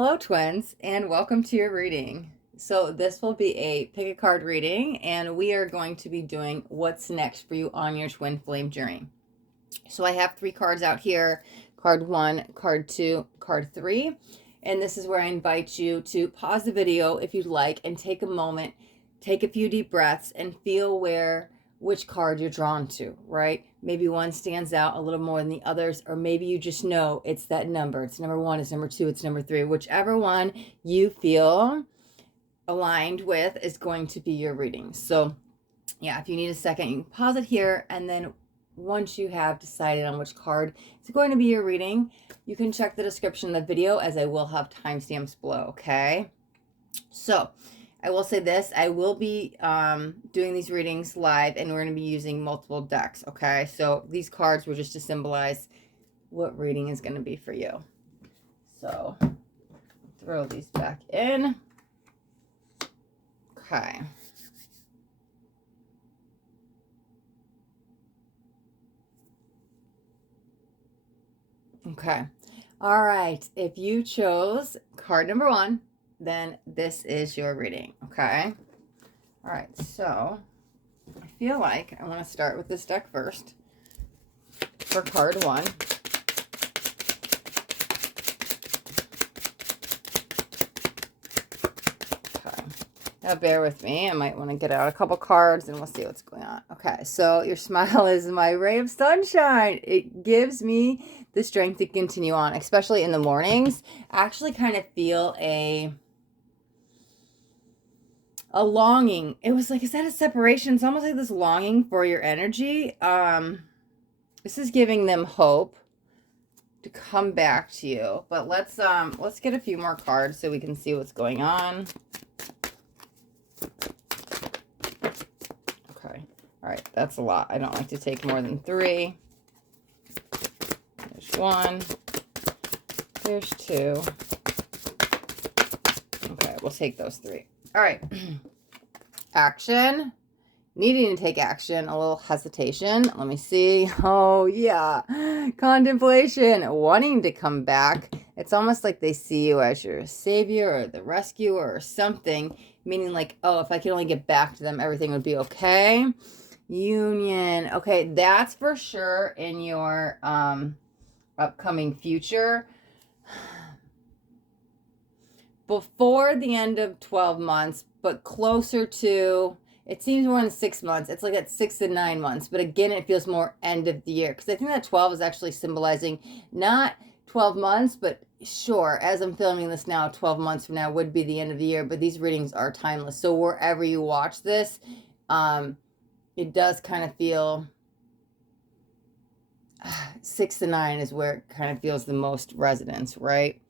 Hello, twins, and welcome to your reading. So, this will be a pick a card reading, and we are going to be doing what's next for you on your twin flame journey. So, I have 3 cards out here: card 1, card 2, card 3. And this is where I invite you to pause the video if you'd like and take a moment, take a few deep breaths, and feel which card you're drawn to, right? Maybe one stands out a little more than the others, or maybe you just know it's that number. It's number 1, it's number 2, it's number 3. Whichever one you feel aligned with is going to be your reading. So yeah, if you need a second, you can pause it here, and then once you have decided on which card is going to be your reading, you can check the description of the video, as I will have timestamps below, okay? So I will say this: I will be doing these readings live, and we're going to be using multiple decks, okay? So these cards were just to symbolize what reading is going to be for you. So throw these back in. Okay. Okay. All right. If you chose card number 1, then this is your reading, okay? All right, so I feel like I want to start with this deck first for card 1. Okay. Now bear with me. I might want to get out a couple cards and we'll see what's going on. Okay, so your smile is my ray of sunshine. It gives me the strength to continue on, especially in the mornings. I actually kind of feel a longing. It was like, is that a separation? It's almost like this longing for your energy. This is giving them hope to come back to you. But let's get a few more cards so we can see what's going on. Okay. All right, that's a lot. I don't like to take more than 3. There's 1. There's 2. Okay, we'll take those 3. All right. Action. Needing to take action. A little hesitation. Let me see. Oh, yeah. Contemplation. Wanting to come back. It's almost like they see you as your savior or the rescuer or something. Meaning like, oh, if I could only get back to them, everything would be okay. Union. Okay, that's for sure in your upcoming future. Before the end of 12 months, but closer to, it seems more in 6 months. It's like at 6 to 9 months. But again, it feels more end of the year. Because I think that 12 is actually symbolizing not 12 months, but sure, as I'm filming this now, 12 months from now would be the end of the year. But these readings are timeless. So wherever you watch this, it does kind of feel 6 to 9 is where it kind of feels the most resonance, right?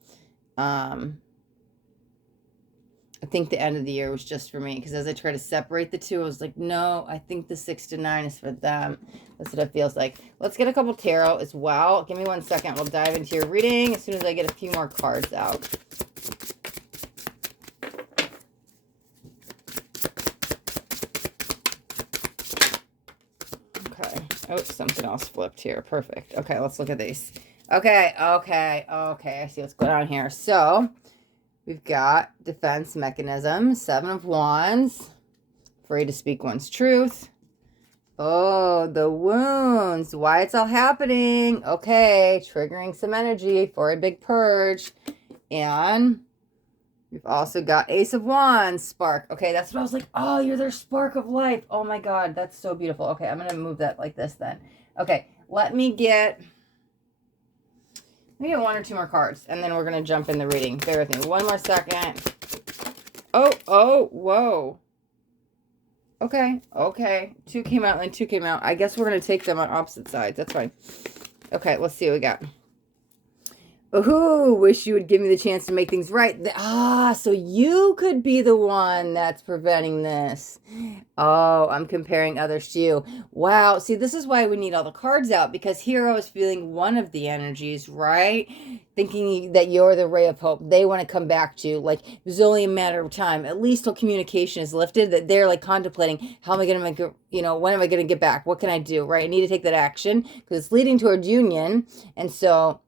I think the end of the year was just for me, because as I try to separate the two, I was like, no, I think the 6 to 9 is for them. That's what it feels like. Let's get a couple tarot as well. Give me 1 second. We'll dive into your reading as soon as I get a few more cards out. Okay. Oh, something else flipped here. Perfect. Okay, let's look at these. Okay. I see what's going on here. So we've got defense mechanism, 7 of Wands, afraid to speak one's truth. Oh, the wounds, why it's all happening. Okay, triggering some energy for a big purge. And we've also got Ace of Wands, spark. Okay, that's what I was like, oh, you're their spark of life. Oh my God, that's so beautiful. Okay, I'm going to move that like this then. Okay, let me get 1 or 2 more cards, and then we're going to jump in the reading. Bear with me 1 more second. Oh, whoa. Okay. 2 came out, and 2 came out. I guess we're going to take them on opposite sides. That's fine. Okay, let's see what we got. Ooh, wish you would give me the chance to make things right. So you could be the one that's preventing this. Oh, I'm comparing others to you. Wow. See, this is why we need all the cards out, because Hero is feeling one of the energies, right? Thinking that you're the ray of hope. They want to come back to you. Like, there's only a matter of time. At least till communication is lifted, that they're like contemplating, how am I going to make it, when am I going to get back? What can I do, right? I need to take that action because it's leading towards union. And so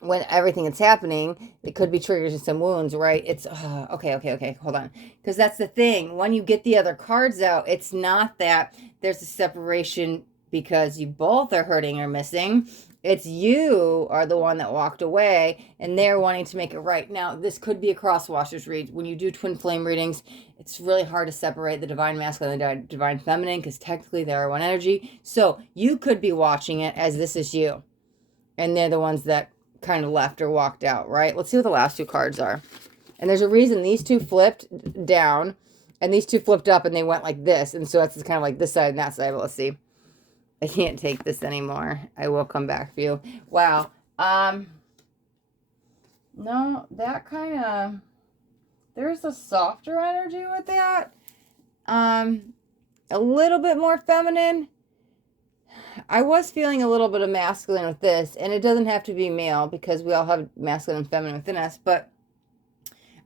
when everything that's happening, it could be triggering some wounds, right? It's okay, hold on. Because that's the thing. When you get the other cards out, it's not that there's a separation because you both are hurting or missing. It's you are the one that walked away and they're wanting to make it right. Now, this could be a cross-watchers read. When you do twin flame readings, it's really hard to separate the divine masculine and the divine feminine because technically they are one energy. So you could be watching it as this is you. And they're the ones that kind of left or walked out, right? Let's see what the last two cards are. And there's a reason these two flipped down and these two flipped up and they went like this. And so it's kind of like this side and that side. But let's see. I can't take this anymore. I will come back for you. Wow. No, that kind of, there's a softer energy with that. A little bit more feminine. I was feeling a little bit of masculine with this, and it doesn't have to be male because we all have masculine and feminine within us, but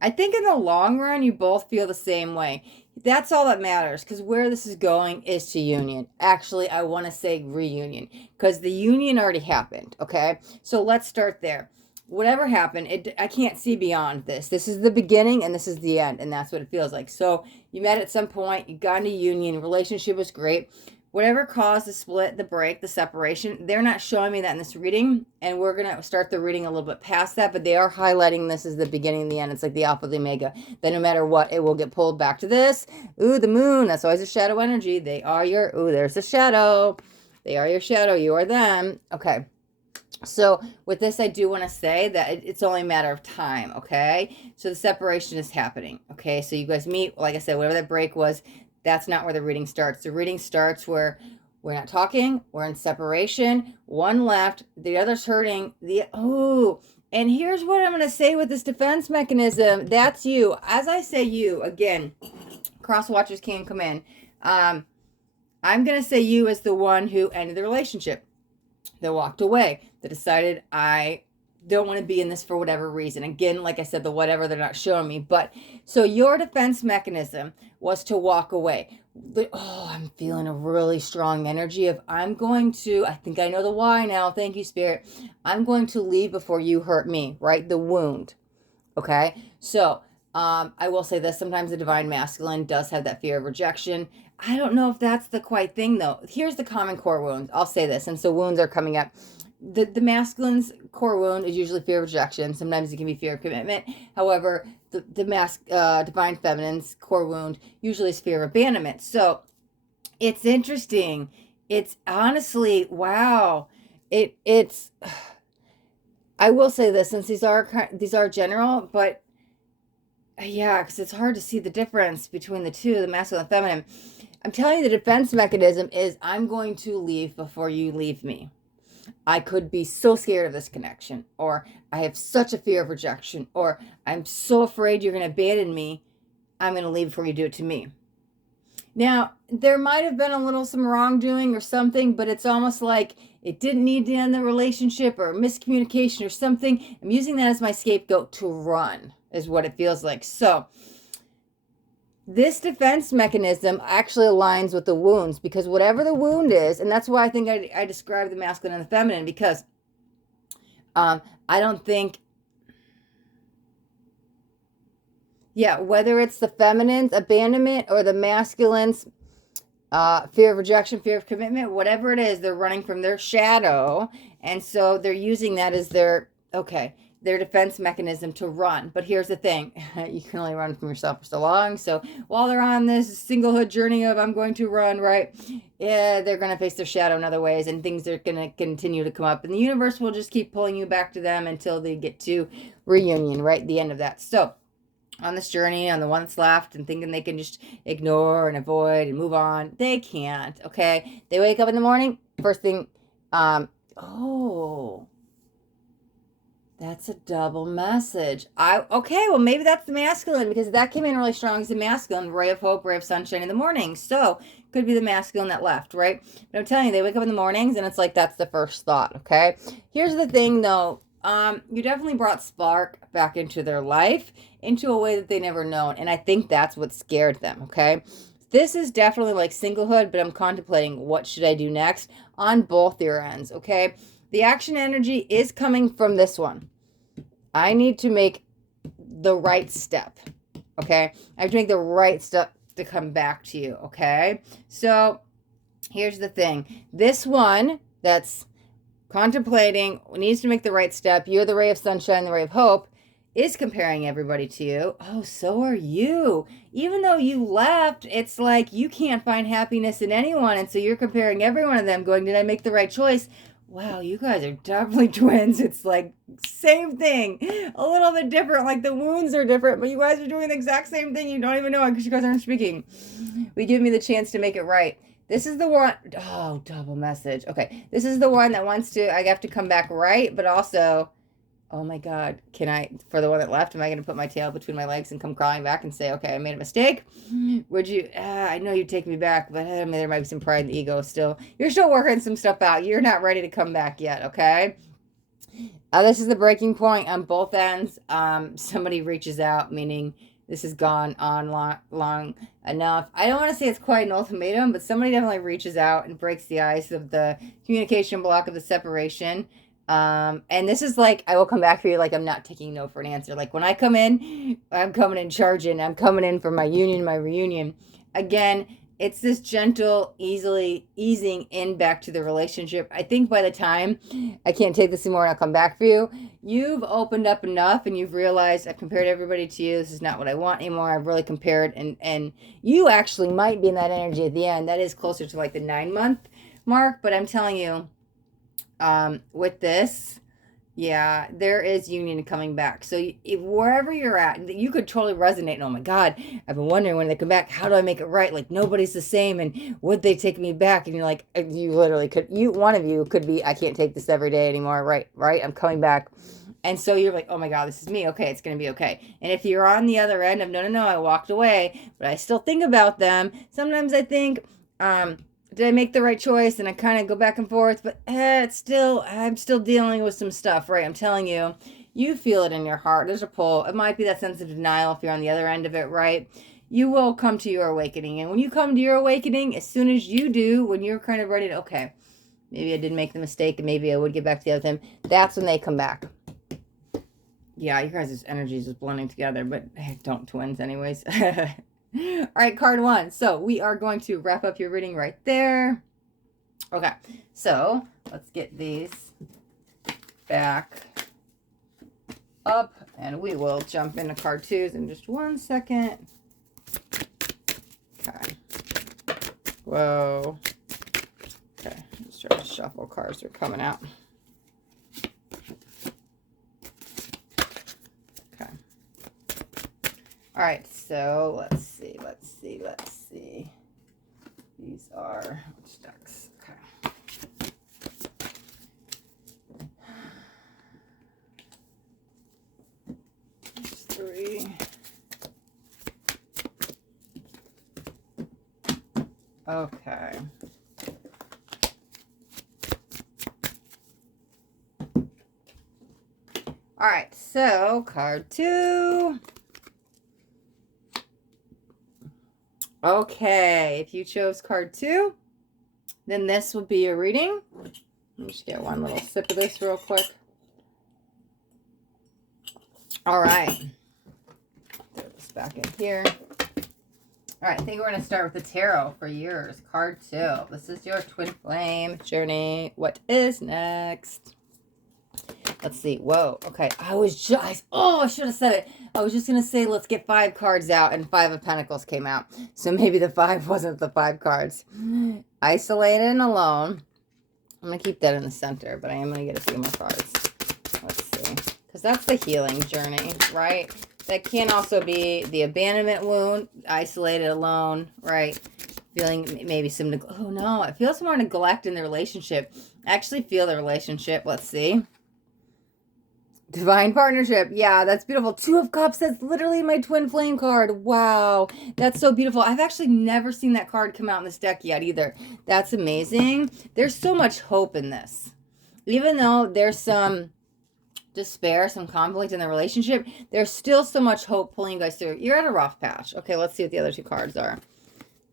I think in the long run, you both feel the same way. That's all that matters because where this is going is to union. Actually, I want to say reunion because the union already happened, okay? So let's start there. Whatever happened, I can't see beyond this. This is the beginning and this is the end, and that's what it feels like. So you met at some point, you got into union, relationship was great. Whatever caused the split, the break, the separation, they're not showing me that in this reading, and we're going to start the reading a little bit past that, but they are highlighting this as the beginning and the end. It's like the alpha, the omega. That no matter what, it will get pulled back to this. Ooh, the moon, that's always a shadow energy. They are your, ooh, there's a shadow. They are your shadow. You are them. Okay. So with this, I do want to say that it's only a matter of time, okay? So the separation is happening, okay? So you guys meet, like I said, whatever that break was, that's not where the reading starts. The reading starts where we're not talking, we're in separation, one left, the other's hurting, and here's what I'm going to say with this defense mechanism. That's you. As I say you, again, cross watchers can come in. I'm going to say you as the one who ended the relationship, that walked away, that decided I don't want to be in this for whatever reason. Again, like I said, the whatever, they're not showing me. But so your defense mechanism was to walk away. I'm feeling a really strong energy of I think I know the why now. Thank you, Spirit. I'm going to leave before you hurt me, right? The wound. Okay. So I will say this. Sometimes the divine masculine does have that fear of rejection. I don't know if that's the quite thing though. Here's the common core wound. I'll say this. And so wounds are coming up. The masculine's core wound is usually fear of rejection. Sometimes it can be fear of commitment. However, the divine feminine's core wound usually is fear of abandonment. So it's interesting. It's honestly, wow. It's, I will say this since these are general, but yeah, because it's hard to see the difference between the two, the masculine and feminine. I'm telling you, the defense mechanism is I'm going to leave before you leave me. I could be so scared of this connection, or I have such a fear of rejection, or I'm so afraid you're going to abandon me, I'm going to leave before you do it to me. Now, there might have been some wrongdoing or something, but it's almost like it didn't need to end the relationship or miscommunication or something. I'm using that as my scapegoat to run, is what it feels like. So this defense mechanism actually aligns with the wounds because whatever the wound is, and that's why I think I describe the masculine and the feminine because I don't think, whether it's the feminine's abandonment or the masculine's fear of rejection, fear of commitment, whatever it is, they're running from their shadow. And so they're using that as their defense mechanism to run. But here's the thing, you can only run from yourself for so long. So while they're on this singlehood journey of I'm going to run, right? Yeah, they're going to face their shadow in other ways and things are going to continue to come up. And the universe will just keep pulling you back to them until they get to reunion, right? The end of that. So on this journey, on the one that's left and thinking they can just ignore and avoid and move on, they can't, okay? They wake up in the morning, first thing, that's a double message. Okay, well, maybe that's the masculine because that came in really strong as the masculine, ray of hope, ray of sunshine in the morning. So could be the masculine that left, right? But I'm telling you, they wake up in the mornings and it's like that's the first thought, okay? Here's the thing, though. You definitely brought spark back into their life into a way that they never known. And I think that's what scared them, okay? This is definitely like singlehood, but I'm contemplating what should I do next on both your ends, okay? the action energy is coming from this one. I need to make the right step. Okay. I have to make the right step to come back to you. Okay. So here's the thing. This one that's contemplating, needs to make the right step. You're the ray of sunshine, the ray of hope, is comparing everybody to you. Oh, so are you. Even though you left, it's like you can't find happiness in anyone. And so you're comparing every one of them going, did I make the right choice? Wow, you guys are definitely twins. It's like same thing, a little bit different. Like the wounds are different, but you guys are doing the exact same thing. You don't even know it because you guys aren't speaking. We give me the chance to make it right. This is the one, oh, double message. Okay, this is the one that wants to, I have to come back right, but also, oh my God, can I, for the one that left, am I going to put my tail between my legs and come crawling back and say, okay, I made a mistake? Would you, I know you'd take me back, but I mean, there might be some pride and ego still. You're still working some stuff out. You're not ready to come back yet, okay? This is the breaking point on both ends. Somebody reaches out, meaning this has gone on long enough. I don't want to say it's quite an ultimatum, but somebody definitely reaches out and breaks the ice of the communication block of the separation. And this is like, I will come back for you. Like, I'm not taking no for an answer. Like when I come in, I'm coming in charging. I'm coming in for my union, my reunion. Again, it's this gentle, easily easing in back to the relationship. I think by the time I can't take this anymore and I'll come back for you, you've opened up enough and you've realized I've compared everybody to you. This is not what I want anymore. I've really compared, and you actually might be in that energy at the end. That is closer to like the 9-month mark, but I'm telling you, with this, yeah, there is union coming back. So wherever you're at, you could totally resonate. And, oh my God, I've been wondering when they come back, how do I make it right? Like nobody's the same. And would they take me back? And you're like, you literally could, one of you could be, I can't take this every day anymore. Right. I'm coming back. And so you're like, oh my God, this is me. Okay. It's going to be okay. And if you're on the other end of, no, I walked away, but I still think about them. Sometimes I think, did I make the right choice? And I kind of go back and forth, but I'm still dealing with some stuff, right? I'm telling you, you feel it in your heart. There's a pull. It might be that sense of denial if you're on the other end of it, right? You will come to your awakening. And when you come to your awakening, as soon as you do, when you're kind of ready to, okay, maybe I did make the mistake and maybe I would get back to the other time, that's when they come back. Yeah, you guys' energies is blending together, but hey, don't twins anyways. All right, card 1. So we are going to wrap up your reading right there. Okay, so let's get these back up and we will jump into card 2s in just 1 second. Okay. Whoa. Okay, let's try to shuffle cards that are coming out. Okay. All right, so let's see. These are which decks? Okay. There's 3. Okay. All right, so card 2. Okay, if you chose card 2, then this will be your reading. Let me just get one little sip of this real quick. All right. Throw this back in here. All right, I think we're going to start with the tarot for yours. Card 2. This is your twin flame journey. What is next? Let's see. Whoa. Okay. I should have said it. I was just going to say, let's get 5 cards out, and 5 of Pentacles came out. So maybe the 5 wasn't the 5 cards. Isolated and alone. I'm going to keep that in the center, but I am going to get a few more cards. Let's see. Because that's the healing journey, right? That can also be the abandonment wound, isolated, alone, right? Feeling maybe some, oh no, I feel some more neglect in the relationship. I actually feel the relationship. Let's see. Divine partnership. Yeah, that's beautiful. 2 of Cups. That's literally my twin flame card. Wow. That's so beautiful. I've actually never seen that card come out in this deck yet either. That's amazing. There's so much hope in this. Even though there's some despair, some conflict in the relationship, there's still so much hope pulling you guys through. You're at a rough patch. Okay, let's see what the other 2 cards are.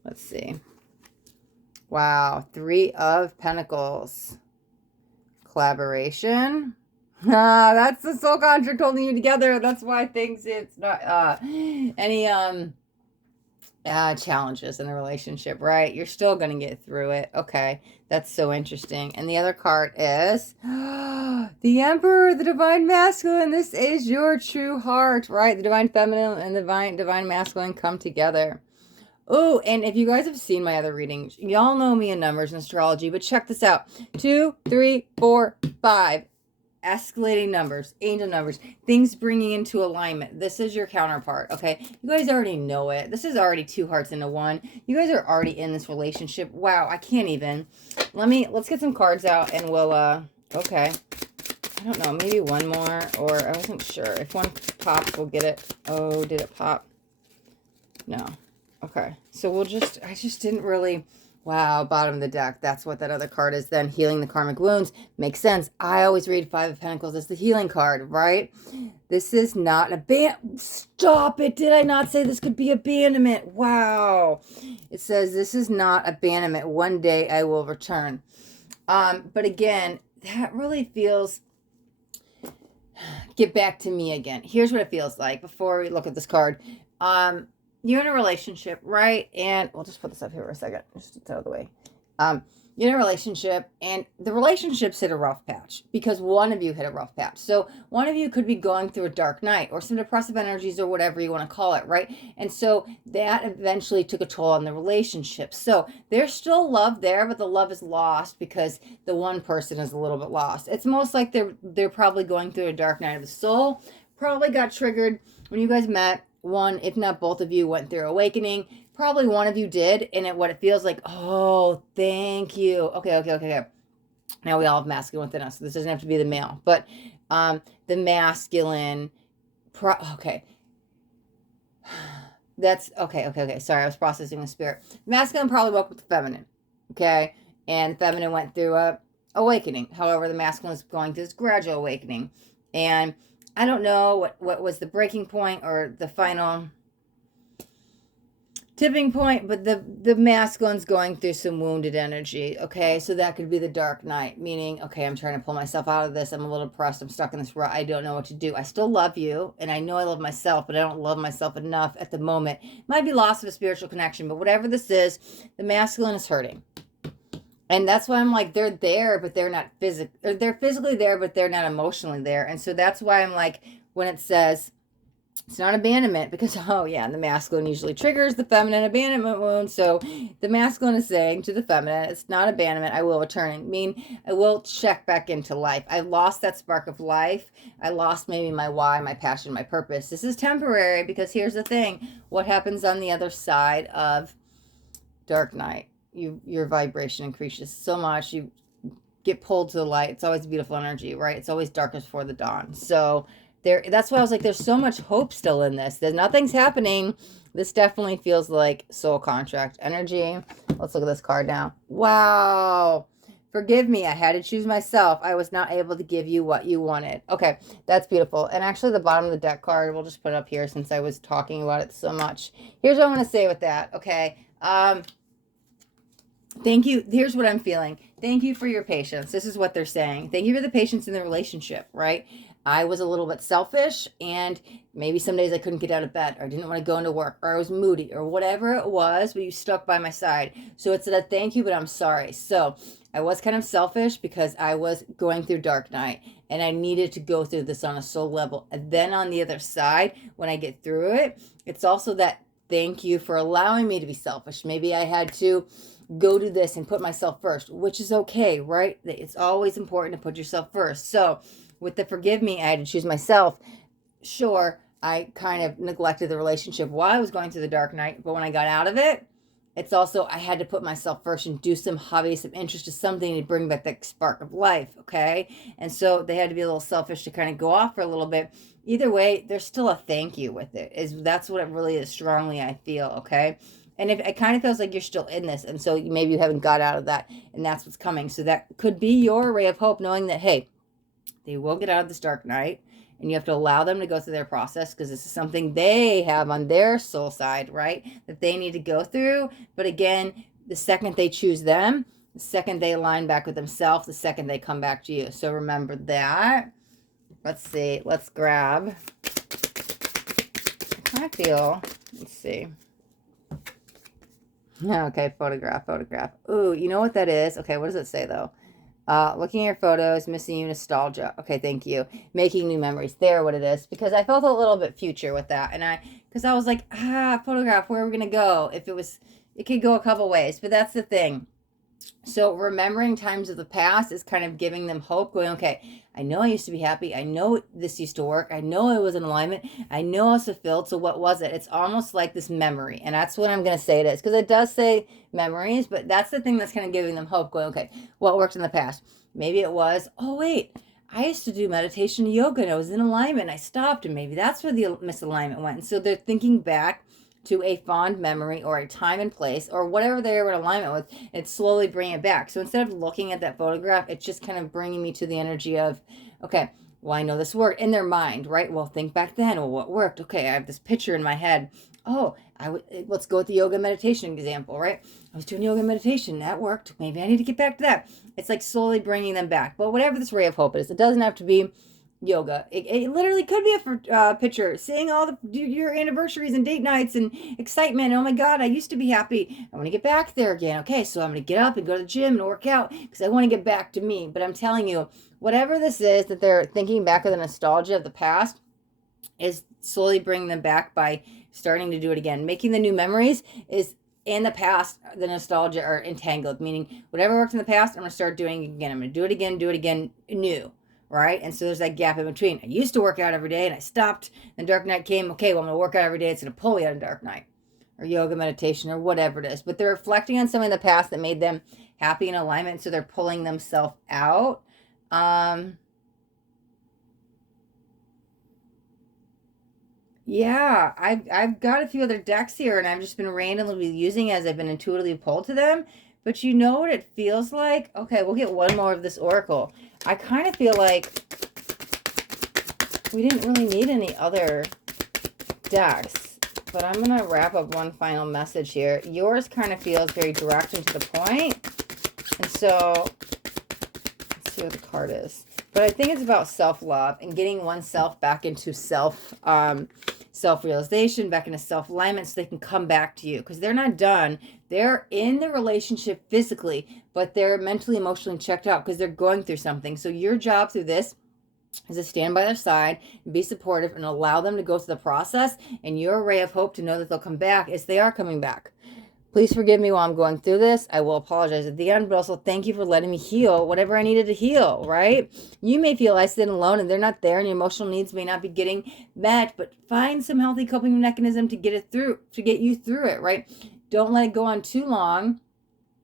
Let's see. Wow. 3 of Pentacles. collaboration. That's the soul contract holding you together. That's why I think it's not any challenges in the relationship, right? You're still going to get through it. Okay, that's so interesting. And the other card is the Emperor, the Divine Masculine. This is your true heart, right? The Divine Feminine and the Divine Masculine come together. Oh, and if you guys have seen my other readings, y'all know me in numbers and astrology, but check this out. 2, 3, 4, 5. Escalating numbers, angel numbers, things bringing into alignment. This is your counterpart, okay? You guys already know it. This is already 2 hearts into 1. You guys are already in this relationship. Wow, I can't even. Let's get some cards out and we'll, okay. I don't know, maybe one more, or I wasn't sure. If one pops, we'll get it. Oh, did it pop? No. Okay, so I just didn't really. Wow, bottom of the deck. That's what that other card is then. Healing the karmic wounds. Makes sense. I always read 5 of Pentacles as the healing card, right? This is not Stop it. Did I not say this could be abandonment? Wow. It says this is not abandonment. One day I will return. But again, that really feels... Get back to me again. Here's what it feels like before we look at this card. You're in a relationship, right? And we'll just put this up here for a second, just to get out of the way. You're in a relationship, and the relationship's hit a rough patch because one of you hit a rough patch. So one of you could be going through a dark night or some depressive energies or whatever you want to call it, right? And so that eventually took a toll on the relationship. So there's still love there, but the love is lost because the one person is a little bit lost. It's most like they're probably going through a dark night of the soul. Probably got triggered when you guys met. One, if not both of you, went through awakening. Probably one of you did, and what it feels like, oh, thank you. Okay. Now we all have masculine within us, so this doesn't have to be the male, but the masculine, okay. That's, okay. Sorry, I was processing the spirit. Masculine probably woke with the feminine, okay? And the feminine went through a awakening. However, the masculine is going through this gradual awakening. And I don't know what was the breaking point or the final tipping point, but the masculine's going through some wounded energy, okay? So that could be the dark night, meaning, okay, I'm trying to pull myself out of this. I'm a little depressed. I'm stuck in this rut. I don't know what to do. I still love you, and I know I love myself, but I don't love myself enough at the moment. Might be loss of a spiritual connection, but whatever this is, the masculine is hurting. And that's why I'm like, they're there, but they're not they're physically there, but they're not emotionally there. And so that's why I'm like, when it says it's not abandonment, because, oh yeah, the masculine usually triggers the feminine abandonment wound. So the masculine is saying to the feminine, it's not abandonment. I will return. I mean, I will check back into life. I lost that spark of life. I lost maybe my why, my passion, my purpose. This is temporary, because here's the thing. What happens on the other side of dark night? Your vibration increases so much. You get pulled to the light. It's always beautiful energy, right? It's always darkness before the dawn. So that's why I was like, there's so much hope still in this. Nothing's happening. This definitely feels like soul contract energy. Let's look at this card now. Wow. Forgive me. I had to choose myself. I was not able to give you what you wanted. Okay, that's beautiful. And actually the bottom of the deck card, we'll just put it up here since I was talking about it so much. Here's what I want to say with that. Okay. Thank you. Here's what I'm feeling. Thank you for your patience. This is what they're saying. Thank you for the patience in the relationship, right? I was a little bit selfish, and maybe some days I couldn't get out of bed, or I didn't want to go into work, or I was moody, or whatever it was, but you stuck by my side. So it's a thank you, but I'm sorry. So I was kind of selfish because I was going through dark night, and I needed to go through this on a soul level. And then on the other side, when I get through it, it's also that thank you for allowing me to be selfish. Maybe I had to go to this and put myself first, which is okay, right? It's always important to put yourself first. So with the forgive me, I had to choose myself. Sure, I kind of neglected the relationship while I was going through the dark night, but when I got out of it, it's also, I had to put myself first and do some hobby, some interest, to something to bring back that spark of life, okay? And so they had to be a little selfish to kind of go off for a little bit. Either way, there's still a thank you with it. That's what it really is, strongly, I feel, okay? And if it kind of feels like you're still in this, and so maybe you haven't got out of that, and that's what's coming. So that could be your ray of hope, knowing that, hey, they will get out of this dark night, and you have to allow them to go through their process, because this is something they have on their soul side, right, that they need to go through. But again, the second they choose them, the second they align back with themselves, the second they come back to you. So remember that. Let's see. Let's grab. I kind of feel, let's see. Okay, photograph. Ooh, you know what that is? Okay, what does it say though? Looking at your photos, missing you, nostalgia. Okay, thank you. Making new memories. There, what it is. Because I felt a little bit future with that. And because I was like, photograph, where are we going to go? It could go a couple ways. But that's the thing. So remembering times of the past is kind of giving them hope, going, okay, I know I used to be happy. I know this used to work. I know I was in alignment. I know I was fulfilled. So what was it? It's almost like this memory. And that's what I'm going to say it is, because it does say memories, but that's the thing that's kind of giving them hope, going, okay, what worked in the past? Maybe it was, oh, wait, I used to do meditation and yoga and I was in alignment. I stopped, and maybe that's where the misalignment went. And so they're thinking back to a fond memory or a time and place or whatever they were in alignment with, and slowly bring it back. So instead of looking at that photograph, it's just kind of bringing me to the energy of, okay, well, I know this worked in their mind, right? Well, think back then. Well, what worked? Okay, I have this picture in my head. Oh, let's go with the yoga meditation example, right? I was doing yoga meditation. That worked. Maybe I need to get back to that. It's like slowly bringing them back. But whatever this ray of hope is, it doesn't have to be yoga. It literally could be a picture, seeing all your anniversaries and date nights and excitement. Oh my God, I used to be happy. I want to get back there again. Okay, so I'm going to get up and go to the gym and work out because I want to get back to me. But I'm telling you, whatever this is that they're thinking back of the nostalgia of the past is slowly bringing them back by starting to do it again. Making the new memories is in the past, the nostalgia are entangled, meaning whatever worked in the past, I'm going to start doing it again. I'm going to do it again new. Right? And so there's that gap in between. I used to work out every day and I stopped. Then dark night came. Okay, well, I'm going to work out every day. It's going to pull me out of dark night or yoga, meditation, or whatever it is. But they're reflecting on something in the past that made them happy in alignment. So they're pulling themselves out. Yeah, I've got a few other decks here and I've just been randomly using as I've been intuitively pulled to them. But you know what it feels like? Okay, we'll get one more of this oracle. I kind of feel like we didn't really need any other decks, but I'm going to wrap up one final message here. Yours kind of feels very direct and to the point. And so, let's see what the card is. But I think it's about self-love and getting oneself back into self-realization, back into self-alignment, so they can come back to you. Because they're not done. They're in the relationship physically, but they're mentally, emotionally checked out because they're going through something. So your job through this is to stand by their side and be supportive and allow them to go through the process. And your ray of hope to know that they'll come back is they are coming back. Please forgive me while I'm going through this. I will apologize at the end, but also thank you for letting me heal whatever I needed to heal, right? You may feel isolated and alone and they're not there and your emotional needs may not be getting met, but find some healthy coping mechanism to get you through it, right? Don't let it go on too long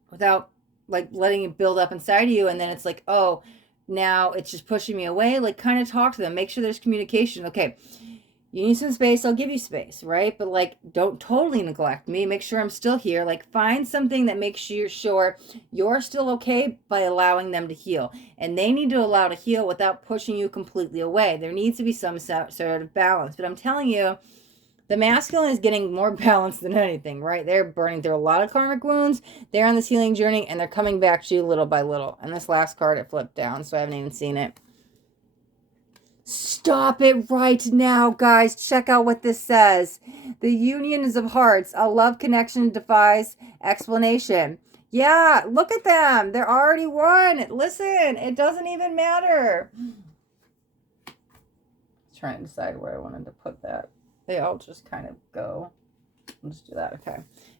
without like letting it build up inside of you. And then it's like, oh, now it's just pushing me away. Like kind of talk to them, make sure there's communication. Okay, you need some space, I'll give you space, right? But like, don't totally neglect me. Make sure I'm still here. Like, find something that makes you sure you're still okay by allowing them to heal. And they need to allow to heal without pushing you completely away. There needs to be some sort of balance. But I'm telling you, the masculine is getting more balanced than anything, right? They're burning through a lot of karmic wounds. They're on this healing journey, and they're coming back to you little by little. And this last card, it flipped down, so I haven't even seen it. Stop it right now, guys. Check out what this says. The union is of hearts. A love connection defies explanation. Yeah, look at them. They're already one. Listen, it doesn't even matter. Trying to decide where I wanted to put that. They all just kind of go. Let's do that. Okay.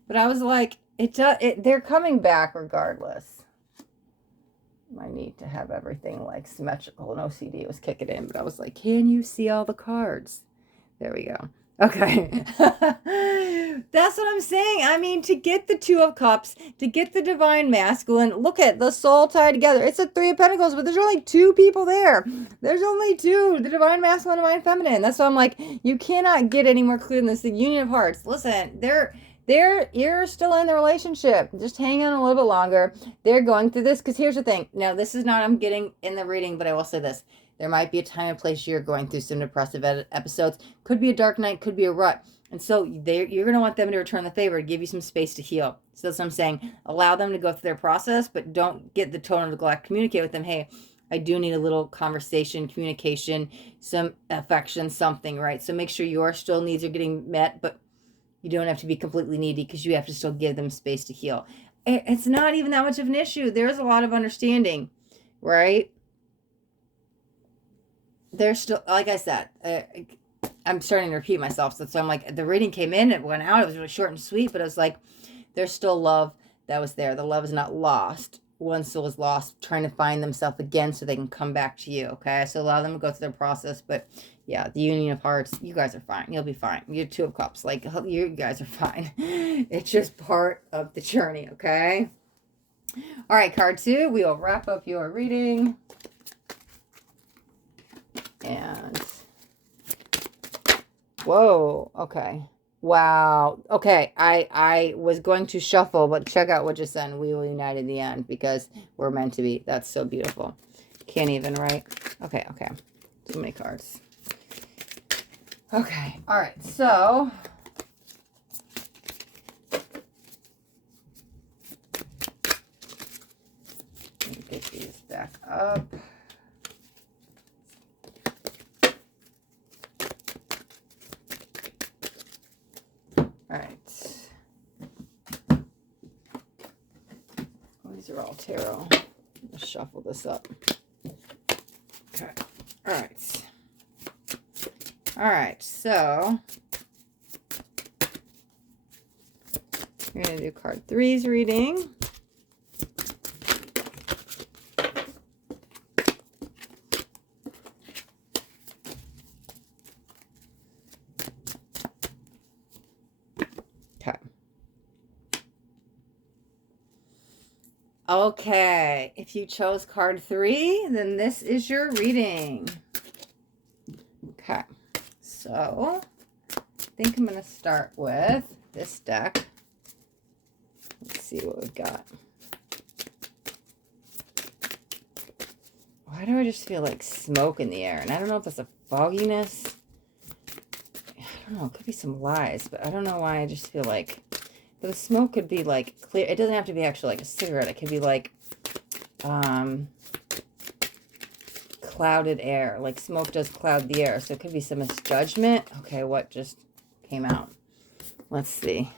But I was like, they're coming back regardless. I need to have everything like symmetrical and OCD was kicking in, but I was like, can you see all the cards? There we go. Okay. That's what I'm saying. I mean, to get the Two of Cups, to get the Divine Masculine, look at the soul tied together. It's a Three of Pentacles, but there's only two people there. There's only two, the Divine Masculine and Divine Feminine. That's why I'm like, you cannot get any more clear than this. The Union of Hearts. Listen, you're still in the relationship. Just hang on a little bit longer. They're going through this because here's the thing. Now, this is not I'm getting in the reading, but I will say this. There might be a time and place you're going through some depressive episodes. Could be a dark night, could be a rut. And so you're going to want them to return the favor, give you some space to heal. So that's what I'm saying. Allow them to go through their process, but don't get the tone of neglect. Communicate with them. Hey, I do need a little conversation, communication, some affection, something, right? So make sure your still needs are getting met, but you don't have to be completely needy because you have to still give them space to heal. It's not even that much of an issue. There's a lot of understanding, right? There's still, like I said, I'm starting to repeat myself. So I'm like, the reading came in, it went out. It was really short and sweet, but it was like, there's still love that was there. The love is not lost. One soul is lost, trying to find themselves again so they can come back to you, okay? So allow them to go through their process, but yeah, the union of hearts, you guys are fine. You'll be fine. You're two of cups. Like, you guys are fine. It's just part of the journey, okay? All right, card 2, we will wrap up your reading. And, whoa, okay. Wow. Okay, I was going to shuffle, but check out what just said. We will unite in the end because we're meant to be. That's so beautiful. Can't even, right? Okay. Too many cards. Okay. All right. So, let me get these back up. All right. These are all tarot. Let's shuffle this up. Okay. All right. All right. So we're going to do card 3's reading. Okay, if you chose card 3, then this is your reading. Okay, so I think I'm going to start with this deck. Let's see what we've got. Why do I just feel like smoke in the air? And I don't know if that's a fogginess. I don't know, it could be some lies, but I don't know why I just feel like... But the smoke could be like clear. It doesn't have to be actually like a cigarette. It could be like clouded air. Like smoke does cloud the air. So it could be some misjudgment. Okay, what just came out? Let's see.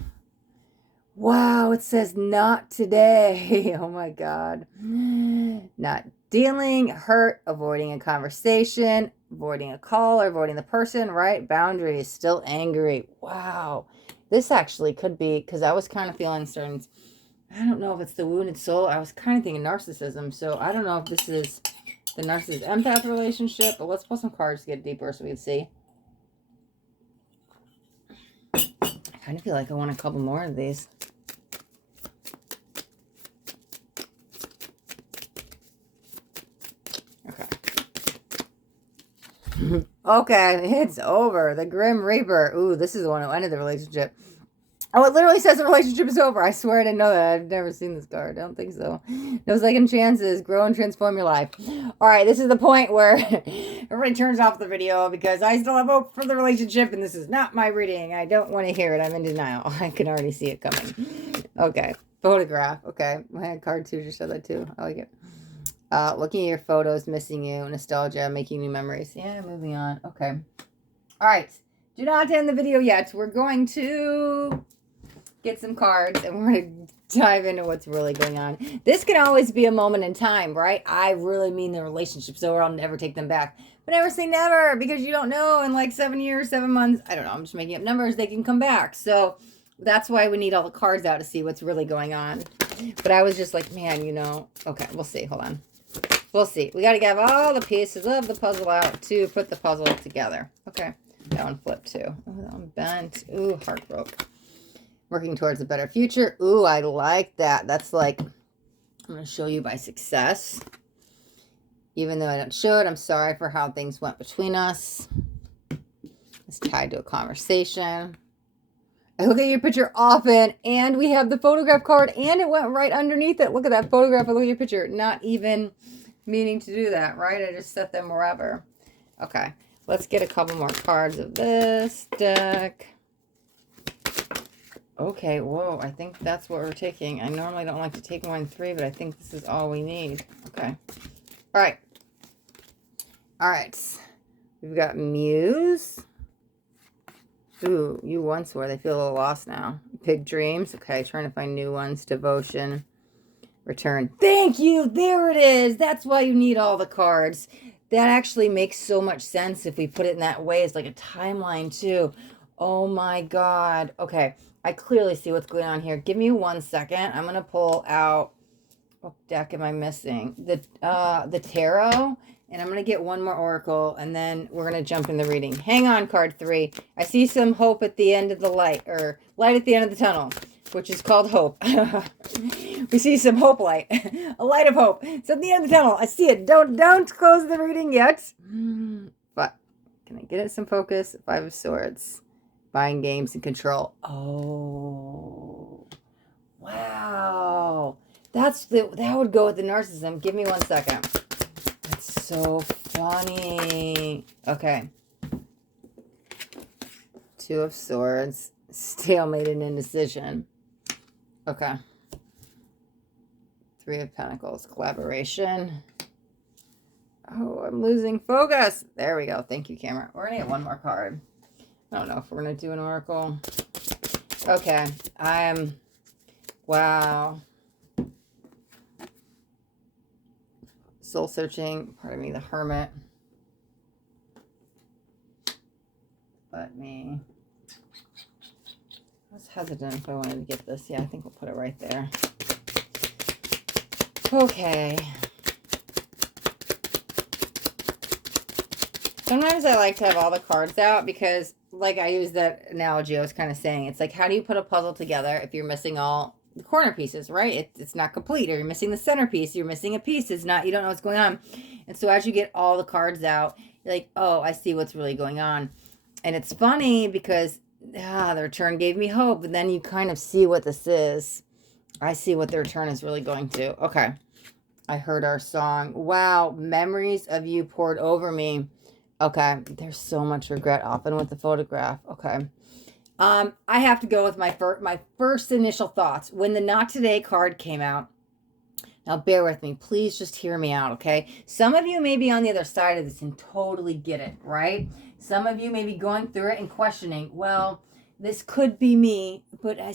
Wow, it says not today. Oh my God. Not dealing, hurt, avoiding a conversation, avoiding a call, or avoiding the person, right? Boundaries, still angry. Wow. This actually could be, because I was kind of feeling certain, I don't know if it's the wounded soul. I was kind of thinking narcissism. So I don't know if this is the narcissist empath relationship, but let's pull some cards to get deeper so we can see. I kind of feel like I want a couple more of these. Okay. Okay, it's over. The Grim Reaper. Ooh, this is the one who ended the relationship. Oh, it literally says the relationship is over. I swear I didn't know that. I've never seen this card. I don't think so. No second chances. Grow and transform your life. All right, this is the point where everybody turns off the video because I still have hope for the relationship and this is not my reading. I don't want to hear it. I'm in denial. I can already see it coming. Okay, photograph. Okay, my card 2 just said that too. I like it. Looking at your photos, missing you, nostalgia, making new memories. Yeah, moving on. Okay. All right. Do not end the video yet. We're going to get some cards and we're going to dive into what's really going on. This can always be a moment in time, right? I really mean the relationship's over. I'll never take them back. But never say never because you don't know in like 7 years, 7 months. I don't know. I'm just making up numbers. They can come back. So that's why we need all the cards out to see what's really going on. But I was just like, man, you know. Okay, we'll see. Hold on. We'll see. We got to get all the pieces of the puzzle out to put the puzzle together. Okay. That one flipped too. Oh, that one bent. Ooh, heart broke. Working towards a better future. Ooh, I like that. That's like, I'm going to show you my success. Even though I don't show it, I'm sorry for how things went between us. It's tied to a conversation. I look at your picture often, and we have the photograph card, and it went right underneath it. Look at that photograph. I look at your picture. Not even meaning to do that, right? I just set them wherever. Okay, let's get a couple more cards of this deck. Okay, whoa, I think that's what we're taking. I normally don't like to take more than 3, but I think this is all we need. Okay. All right. All right. We've got Muse. Ooh, you once were. They feel a little lost now. Big Dreams. Okay, trying to find new ones. Devotion. Return. Thank you. There it is. That's why you need all the cards. That actually makes so much sense if we put it in that way. It's like a timeline too. Oh my God. Okay. I clearly see what's going on here. Give me 1 second. I'm going to pull out, what deck am I missing? The tarot. And I'm going to get one more oracle, and then we're going to jump in the reading. Hang on, card 3. I see some hope at the end of the light, or light at the end of the tunnel, which is called hope. We see some hope light, a light of hope. It's at the end of the tunnel. I see it. Don't close the reading yet. But can I get it some focus? 5 of Swords, buying games and control. Oh, wow. That would go with the narcissism. Give me 1 second. That's so funny. Okay. 2 of Swords, stalemate and indecision. Okay. 3 of Pentacles, collaboration. Oh, I'm losing focus. There we go. Thank you, camera. We're going to get one more card. I don't know if we're going to do an oracle. Okay. Wow. Soul searching. Pardon me, the Hermit. Let me... I was hesitant if I wanted to get this. Yeah, I think we'll put it right there. Okay. Sometimes I like to have all the cards out because, like I use that analogy I was kind of saying, it's like, how do you put a puzzle together if you're missing all the corner pieces, right? It's not complete, or you're missing the centerpiece, you're missing a piece, it's not, you don't know what's going on. And so as you get all the cards out, you're like, oh, I see what's really going on. And it's funny because the return gave me hope, and then you kind of see what this is. I see what the return is really going to. Okay. I heard our song. Wow. Memories of you poured over me. Okay. There's so much regret often with the photograph. Okay. I have to go with my first initial thoughts. When the Not Today card came out, now bear with me. Please just hear me out, okay? Some of you may be on the other side of this and totally get it, right? Some of you may be going through it and questioning, well, this could be me, but I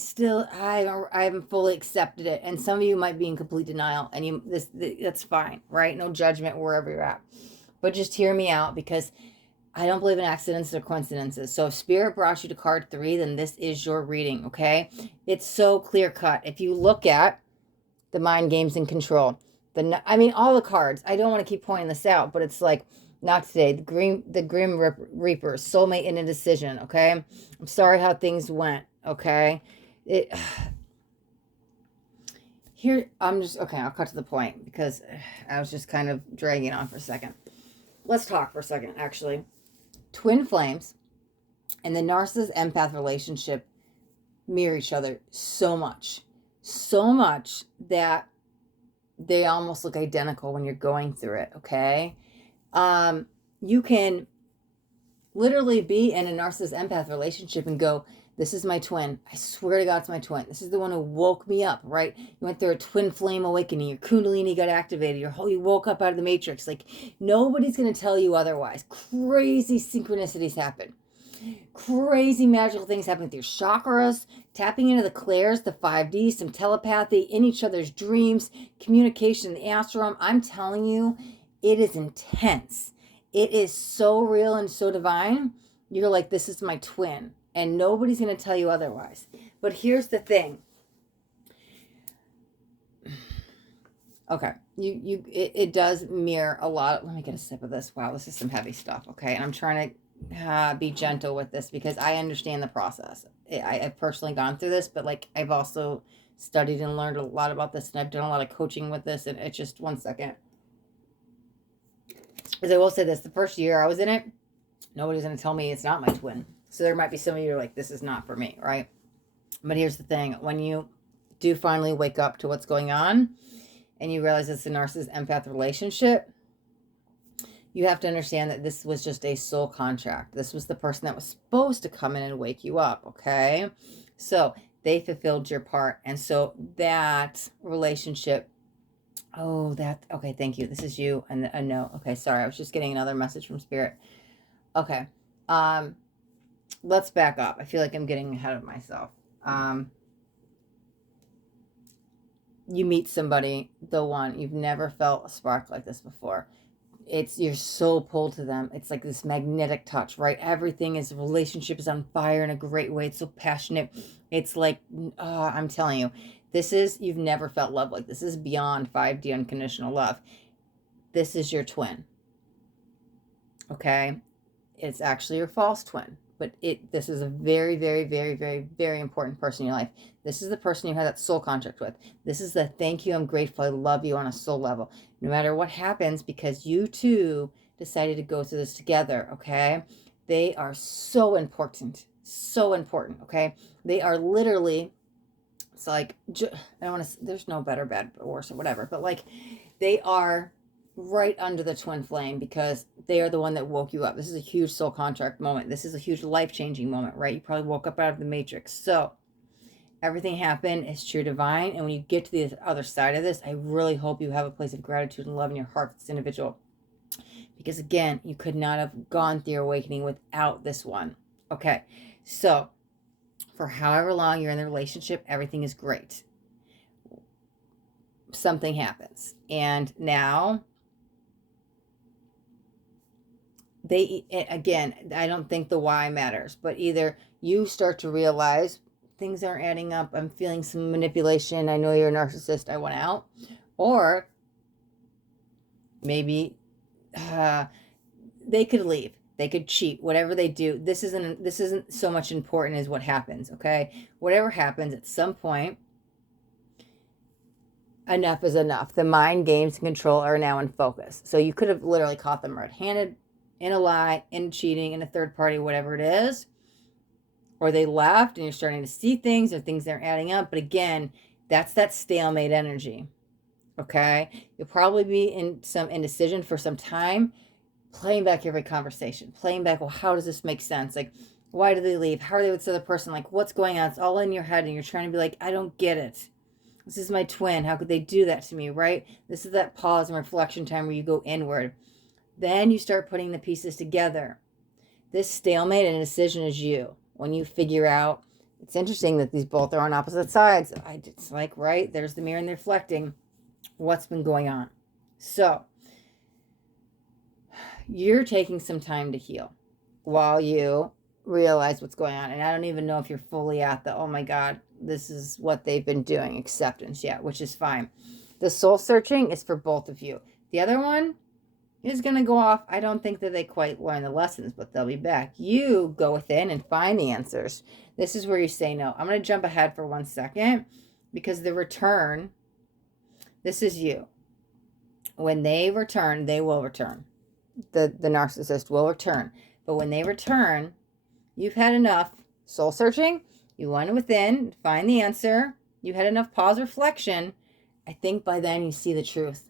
haven't fully accepted it. And some of you might be in complete denial, and that's fine, right? No judgment wherever you're at. But just hear me out, because I don't believe in accidents or coincidences. So if Spirit brought you to card 3, then this is your reading, okay? It's so clear cut. If you look at the mind games and control, all the cards, I don't want to keep pointing this out, but it's like, Not Today, the Grim Reaper, soulmate and indecision, okay? I'm sorry how things went, okay? I'll cut to the point, because I was just kind of dragging on for a second. Let's talk for a second, actually. Twin flames and the narcissist empath relationship mirror each other so much that they almost look identical when you're going through it, okay? You can literally be in a narcissist empath relationship and go, this is my twin. I swear to God, it's my twin. This is the one who woke me up, right? You went through a twin flame awakening. Your kundalini got activated. You woke up out of the matrix. Like, nobody's going to tell you otherwise. Crazy synchronicities happen. Crazy magical things happen with your chakras, tapping into the clairs, the 5D, some telepathy, in each other's dreams, communication in the astral realm. I'm telling you, it is intense. It is so real and so divine. You're like, this is my twin. And nobody's going to tell you otherwise. But here's the thing. Okay. It does mirror a lot. Let me get a sip of this. Wow, this is some heavy stuff. Okay. And I'm trying to be gentle with this, because I understand the process. I've personally gone through this, but like, I've also studied and learned a lot about this, and I've done a lot of coaching with this. And it's just 1 second. Because I will say this, the first year I was in it, nobody's going to tell me it's not my twin. So there might be some of you who are like, this is not for me, right? But here's the thing. When you do finally wake up to what's going on, and you realize it's a narcissist empath relationship, you have to understand that this was just a soul contract. This was the person that was supposed to come in and wake you up, okay? So They fulfilled your part. And so that relationship, oh, that, okay, thank you. This is you. And a no. Okay, sorry. I was just getting another message from Spirit. Okay. Let's back up. I feel like I'm getting ahead of myself. You meet somebody, the one, you've never felt a spark like this before. You're so pulled to them. It's like this magnetic touch, right? Everything is, relationship is on fire in a great way. It's so passionate. It's like, I'm telling you, you've never felt love like this. This is beyond 5D unconditional love. This is your twin. Okay? It's actually your false twin. But this is a very, very, very, very, very important person in your life. This is the person you had that soul contract with. This is the thank you, I'm grateful, I love you on a soul level. No matter what happens, because you two decided to go through this together, okay? They are so important. So important, okay? They are literally, it's like, I don't want to, there's no better, bad, or worse, or whatever, but like, they are right under the twin flame because they are the one that woke you up. This is a huge soul contract moment. This is a huge life-changing moment, right? You probably woke up out of the matrix. So everything happened is true divine. And when you get to the other side of this, I really hope you have a place of gratitude and love in your heart for this individual. Because again, you could not have gone through your awakening without this one. Okay. So for however long you're in the relationship, everything is great. Something happens. And now again, I don't think the why matters, but either you start to realize things aren't adding up. I'm feeling some manipulation. I know you're a narcissist. I want out. Or maybe they could leave. They could cheat. Whatever they do, this isn't so much important as what happens, okay? Whatever happens at some point, enough is enough. The mind games and control are now in focus. So you could have literally caught them red-handed, in a lie, in cheating, in a third party, whatever it is. Or they left and you're starting to see things or things aren't adding up. But again, that's that stalemate energy. Okay? You'll probably be in some indecision for some time, playing back every conversation, playing back, well, how does this make sense? Like, why did they leave? How are they with this other person? Like, what's going on? It's all in your head and you're trying to be like, I don't get it. This is my twin. How could they do that to me, right? This is that pause and reflection time where you go inward. Then you start putting the pieces together. This stalemate and indecision is you. When you figure out, it's interesting that these both are on opposite sides. It's like, right, there's the mirror and they're reflecting what's been going on. So you're taking some time to heal while you realize what's going on. And I don't even know if you're fully at the, oh my God, this is what they've been doing, acceptance yet, which is fine. The soul searching is for both of you. The other one is going to go off. I don't think that they quite learn the lessons, but they'll be back. You go within and find the answers. This is where you say no. I'm going to jump ahead for 1 second because the return, this is you. When they return, they will return. The narcissist will return. But when they return, you've had enough soul searching. You went within, find the answer. You had enough pause reflection. I think by then you see the truth.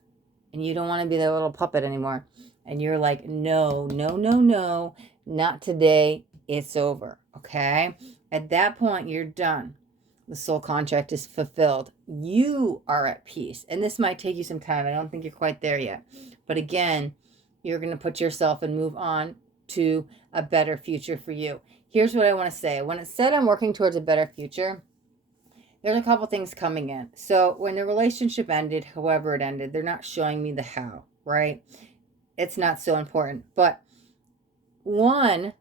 And you don't want to be that little puppet anymore. And you're like, no, no, no, no, not today. It's over. Okay? At that point, you're done. The soul contract is fulfilled. You are at peace. And this might take you some time. I don't think you're quite there yet. But again, you're going to put yourself and move on to a better future for you. Here's what I want to say. When it said I'm working towards a better future, there's a couple things coming in. So when the relationship ended, however it ended, they're not showing me the how, right? It's not so important. But one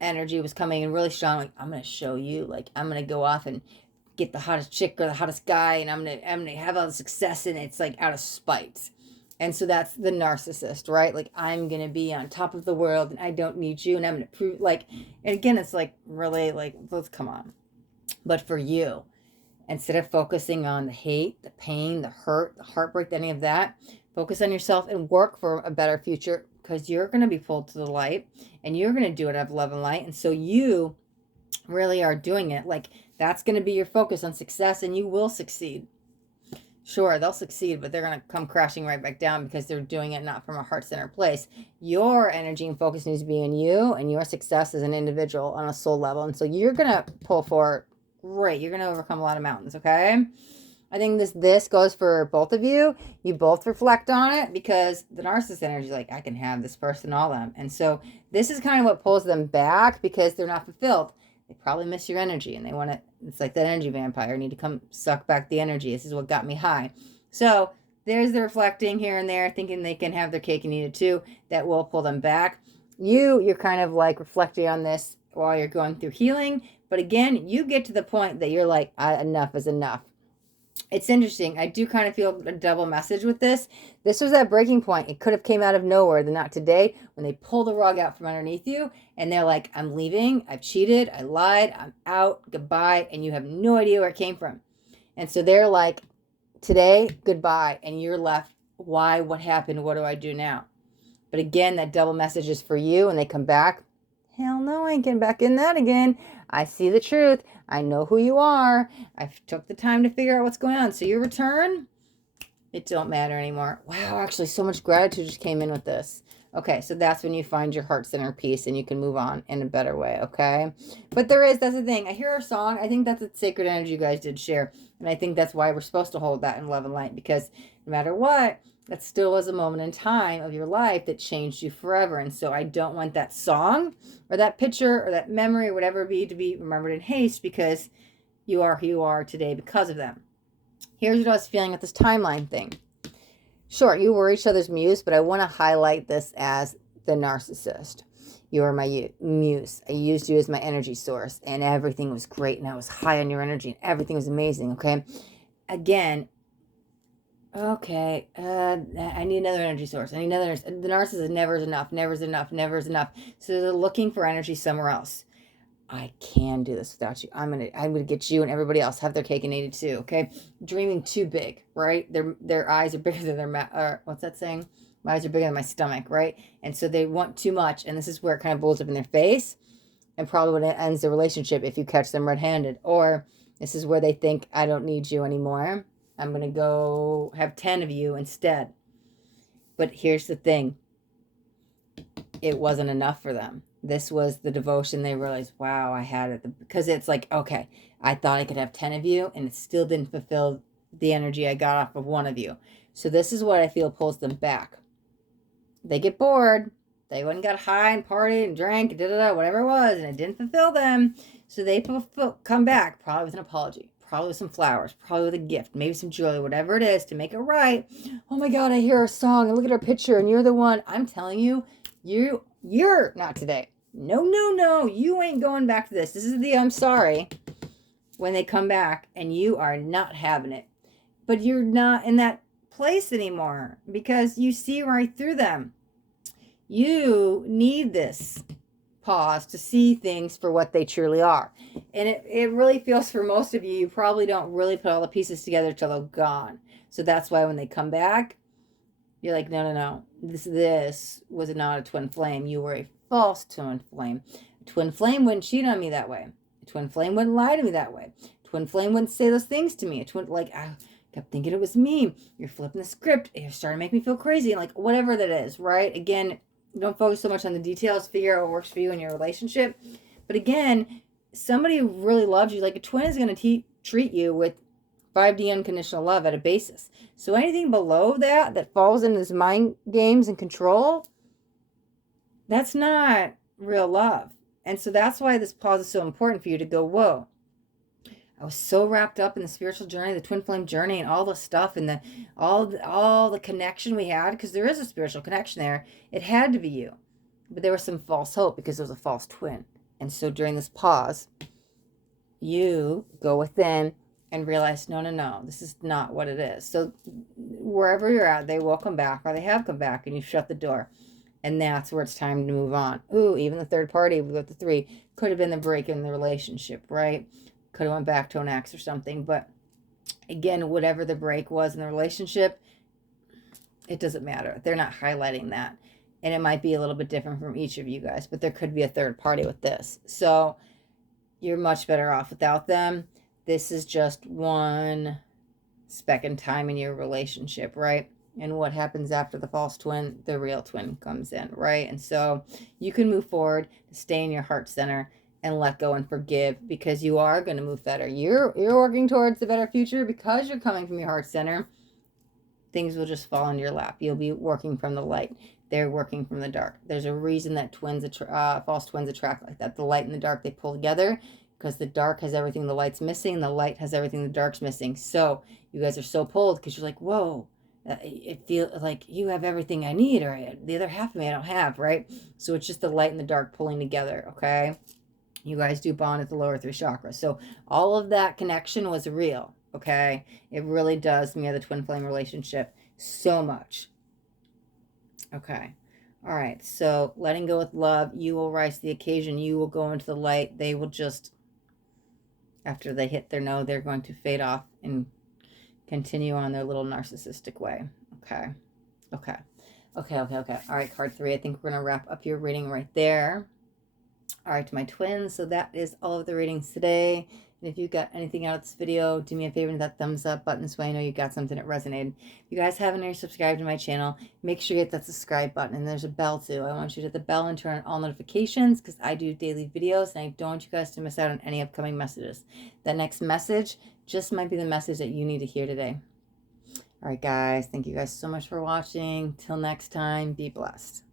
energy was coming in really strong. Like, I'm going to show you. Like, I'm going to go off and get the hottest chick or the hottest guy. And I'm going to have all the success. And it's like out of spite. And so that's the narcissist, right? Like, I'm going to be on top of the world and I don't need you. And I'm going to prove, like, and again, it's like, really, like, let's come on. But for you, instead of focusing on the hate, the pain, the hurt, the heartbreak, any of that, focus on yourself and work for a better future because you're going to be pulled to the light and you're going to do it out of love and light. And so you really are doing it. Like, that's going to be your focus on success and you will succeed. Sure, they'll succeed, but they're going to come crashing right back down because they're doing it not from a heart-centered place. Your energy and focus needs to be in you and your success as an individual on a soul level. And so you're going to pull forward great. You're going to overcome a lot of mountains, okay? I think this goes for both of you. You both reflect on it because the narcissist energy is like, I can have this person, all them. And so this is kind of what pulls them back because they're not fulfilled. They probably miss your energy and they want to, it's like that energy vampire, need to come suck back the energy. This is what got me high. So there's the reflecting here and there, thinking they can have their cake and eat it too. That will pull them back. You're kind of like reflecting on this while you're going through healing. But again, you get to the point that you're like, enough is enough. It's interesting. I do kind of feel a double message with this. This was that breaking point. It could have came out of nowhere, the not today, when they pull the rug out from underneath you and they're like, I'm leaving. I've cheated. I lied. I'm out. Goodbye. And you have no idea where it came from. And so they're like, today, goodbye. And you're left, why? What happened? What do I do now? But again, that double message is for you and they come back. Hell no, I ain't getting back in that again. I see the truth. I know who you are. I took the time to figure out what's going on. So your return, it don't matter anymore. Wow, actually so much gratitude just came in with this. Okay, so that's when you find your heart center peace and you can move on in a better way, okay? But that's the thing. I hear a song. I think that's a sacred energy you guys did share. And I think that's why we're supposed to hold that in love and light because no matter what, that still was a moment in time of your life that changed you forever. And so I don't want that song or that picture or that memory or whatever it be to be remembered in haste because you are who you are today because of them. Here's what I was feeling with this timeline thing. Sure, you were each other's muse, but I want to highlight this as the narcissist. You are my muse. I used you as my energy source and everything was great and I was high on your energy and everything was amazing, okay? Again, okay, I need another energy source. I need another. The narcissist never is enough, never is enough, never is enough. So they're looking for energy somewhere else. I can do this without you. I'm gonna get you and everybody else have their cake and eat it too. Okay, dreaming too big, right? Their eyes are bigger than their what's that saying? My eyes are bigger than my stomach, right? And so they want too much, and this is where it kind of blows up in their face, and probably when it ends the relationship if you catch them red-handed, or this is where they think I don't need you anymore. I'm going to go have 10 of you instead. But here's the thing. It wasn't enough for them. This was the devotion. They realized, wow, I had it. Because it's like, okay, I thought I could have 10 of you, and it still didn't fulfill the energy I got off of one of you. So this is what I feel pulls them back. They get bored. They went and got high and partied and drank, whatever it was, and it didn't fulfill them. So they come back, probably with an apology. Probably with some flowers, probably with a gift, maybe some jewelry, whatever it is to make it right. Oh my God, I hear a song and look at her picture and you're the one. I'm telling you, you're not today. No, you ain't going back to this. This is the I'm sorry when they come back and you are not having it. But you're not in that place anymore because you see right through them. You need this pause to see things for what they truly are. And it really feels for most of you, you probably don't really put all the pieces together till they're gone. So that's why when they come back, you're like, no. This was not a twin flame. You were a false twin flame. A twin flame wouldn't cheat on me that way. A twin flame wouldn't lie to me that way. A twin flame wouldn't say those things to me. I kept thinking it was me. You're flipping the script. You're starting to make me feel crazy. Like whatever that is, right? Again, don't focus so much on the details. Figure out what works for you in your relationship. But again, somebody who really loves you, like a twin is going to treat you with 5D unconditional love at a basis. So anything below that falls into this mind games and control, that's not real love. And so that's why this pause is so important for you to go, whoa. I was so wrapped up in the spiritual journey, the twin flame journey, and all the stuff and all the connection we had, because there is a spiritual connection there. It had to be you. But there was some false hope because it was a false twin. And so during this pause, you go within and realize, no, this is not what it is. So wherever you're at, they will come back or they have come back and you shut the door. And that's where it's time to move on. Ooh, even the third party with the 3 could have been the break in the relationship, right? Could have went back to an ex or something. But again, whatever the break was in the relationship, it doesn't matter. They're not highlighting that. And it might be a little bit different from each of you guys, but there could be a third party with this. So you're much better off without them. This is just one speck in time in your relationship, right? And what happens after the false twin, the real twin comes in, right? And so you can move forward to stay in your heart center and let go and forgive, because you are going to move better. You're working towards a better future because you're coming from your heart center. Things will just fall into your lap. You'll be working from the light. They're working from the dark. There's a reason that false twins attract like that. The light and the dark, they pull together because the dark has everything the light's missing. The light has everything the dark's missing. So you guys are so pulled because you're like, whoa, it feels like you have everything I need, or the other half of me I don't have, right? So it's just the light and the dark pulling together, okay? You guys do bond at the lower 3 chakras. So all of that connection was real, okay? It really does mirror the twin flame relationship so much. Okay. All right. So letting go with love, you will rise to the occasion. You will go into the light. They will just, after they hit their no, they're going to fade off and continue on their little narcissistic way. Okay. Okay. Okay. Okay. Okay. All right. Card 3. I think we're going to wrap up your reading right there. All right, to my twins. So that is all of the readings today. And if you got anything out of this video, do me a favor and hit that thumbs up button so I know you got something that resonated. If you guys haven't already subscribed to my channel, make sure you hit that subscribe button. And there's a bell too. I want you to hit the bell and turn on all notifications because I do daily videos and I don't want you guys to miss out on any upcoming messages. That next message just might be the message that you need to hear today. All right, guys. Thank you guys so much for watching. Till next time, be blessed.